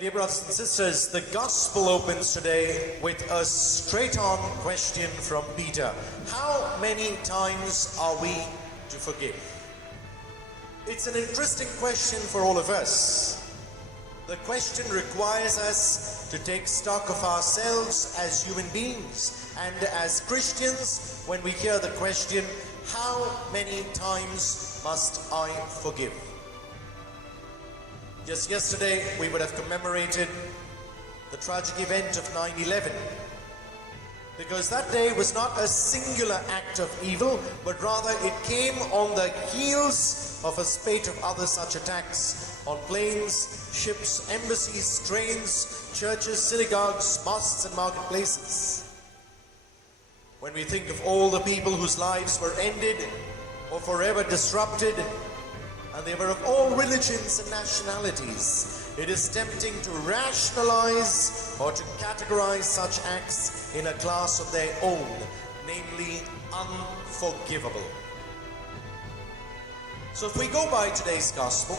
dear brothers and sisters, the gospel opens today with a straight-on question from Peter. How many times are we to forgive? It's an interesting question for all of us. The question requires us to take stock of ourselves as human beings and as Christians. When we hear the question, how many times must I forgive? Just yesterday, we would have commemorated the tragic event of 9/11, because that day was not a singular act of evil, but rather it came on the heels of a spate of other such attacks on planes, ships, embassies, trains, churches, synagogues, mosques, and marketplaces. When we think of all the people whose lives were ended or forever disrupted, and they were of all religions and nationalities, it is tempting to rationalize or to categorize such acts in a class of their own, namely unforgivable. So if we go by today's gospel,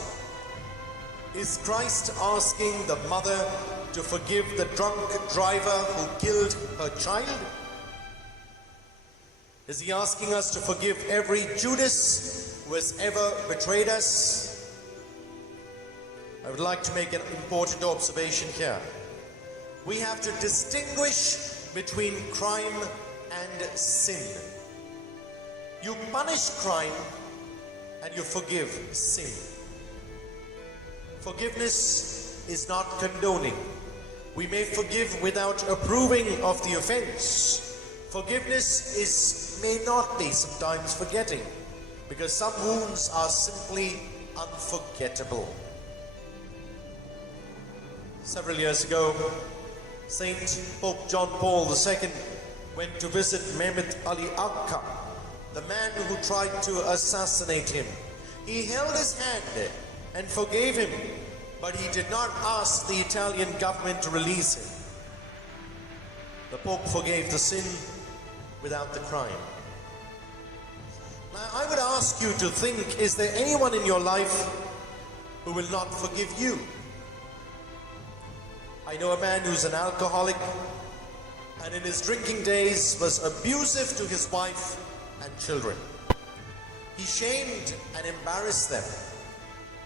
is Christ asking the mother to forgive the drunk driver who killed her child? Is he asking us to forgive every Judas who has ever betrayed us? I would like to make an important observation here. We have to distinguish between crime and sin. You punish crime and you forgive sin. Forgiveness is not condoning. We may forgive without approving of the offense. Forgiveness may not be sometimes forgetting, because some wounds are simply unforgettable. Several years ago, Saint Pope John Paul II went to visit Mehmet Ali Agca, the man who tried to assassinate him. He held his hand and forgave him, but he did not ask the Italian government to release him. The Pope forgave the sin without the crime. Now, I would ask you to think, is there anyone in your life who will not forgive you? I know a man who's an alcoholic, and in his drinking days was abusive to his wife and children. He shamed and embarrassed them,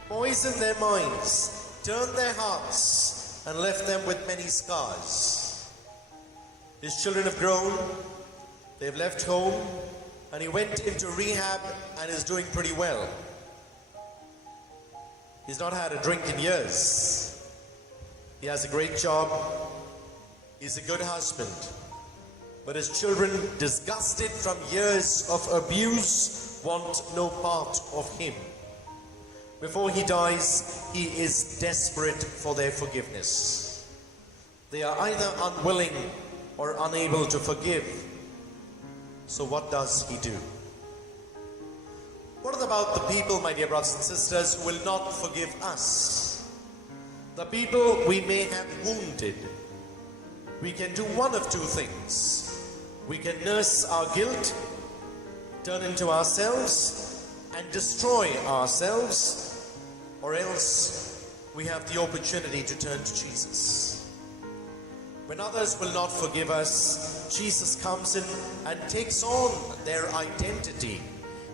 poisoned their minds, turned their hearts, and left them with many scars. His children have grown, they've left home, and he went into rehab and is doing pretty well. He's not had a drink in years. He has a great job. He's a good husband. But his children, disgusted from years of abuse, want no part of him. Before he dies, he is desperate for their forgiveness. They are either unwilling or unable to forgive. So what does he do? What about the people, my dear brothers and sisters, who will not forgive us? The people we may have wounded. We can do one of two things. We can nurse our guilt, turn into ourselves, and destroy ourselves, or else we have the opportunity to turn to Jesus. When others will not forgive us, Jesus comes in and takes on their identity.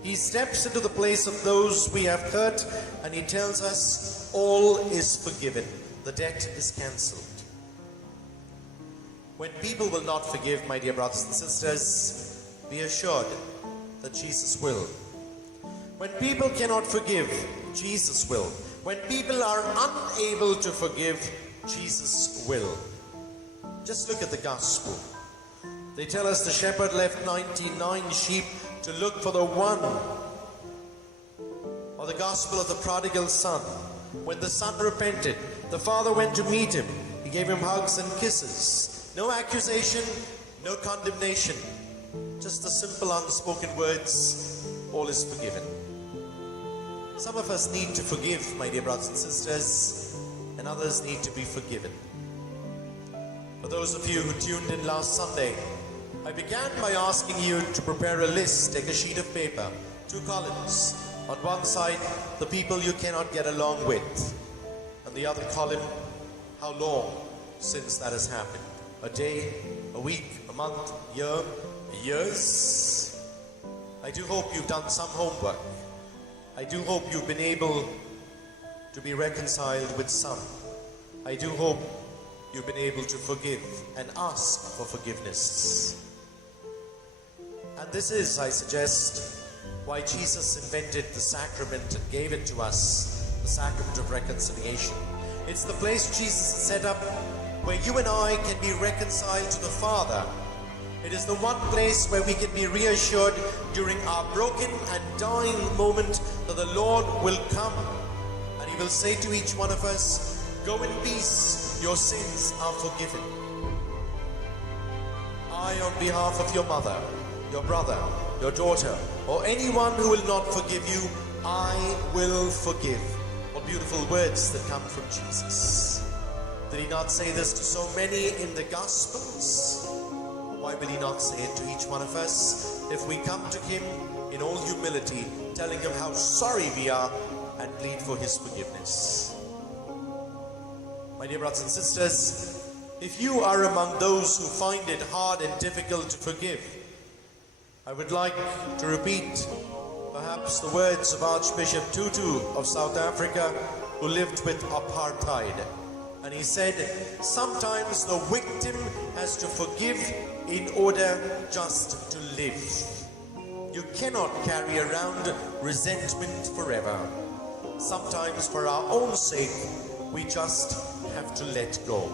He steps into the place of those we have hurt, and he tells us, all is forgiven. The debt is cancelled. When people will not forgive, my dear brothers and sisters, be assured that Jesus will. When people cannot forgive, Jesus will. When people are unable to forgive, Jesus will. Just look at the gospel. They tell us the shepherd left 99 sheep to look for the one. Or the gospel of the prodigal son. When the son repented, the father went to meet him. He gave him hugs and kisses. No accusation, no condemnation. Just the simple unspoken words, all is forgiven. Some of us need to forgive, my dear brothers and sisters, and others need to be forgiven. For those of you who tuned in last Sunday, I began by asking you to prepare a list. Take a sheet of paper, 2 columns. On one side, the people you cannot get along with. On the other column, how long since that has happened? A day, a week, a month, year, years? I do hope you've done some homework. I do hope you've been able to be reconciled with some. I do hope you've been able to forgive and ask for forgiveness. And this is, I suggest, why Jesus invented the sacrament and gave it to us, the sacrament of reconciliation. It's the place Jesus set up where you and I can be reconciled to the Father. It is the one place where we can be reassured during our broken and dying moment that the Lord will come and He will say to each one of us, "Go in peace, your sins are forgiven." I, on behalf of your mother, your brother, your daughter, or anyone who will not forgive you, I will forgive. What beautiful words that come from Jesus. Did He not say this to so many in the Gospels? Why will He not say it to each one of us if we come to Him in all humility, telling Him how sorry we are and plead for His forgiveness? My dear brothers and sisters, if you are among those who find it hard and difficult to forgive, I would like to repeat perhaps the words of Archbishop Tutu of South Africa, who lived with apartheid. And he said, sometimes the victim has to forgive in order just to live. You cannot carry around resentment forever. Sometimes for our own sake, we just have to let go.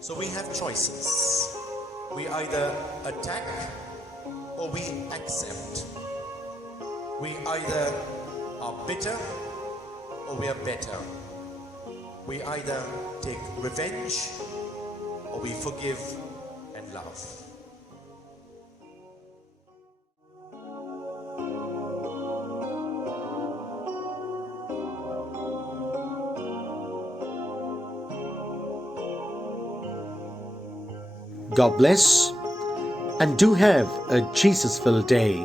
So we have choices. We either attack or we accept. We either are bitter or we are better. We either take revenge or we forgive and love. God bless, and do have a Jesus-filled day.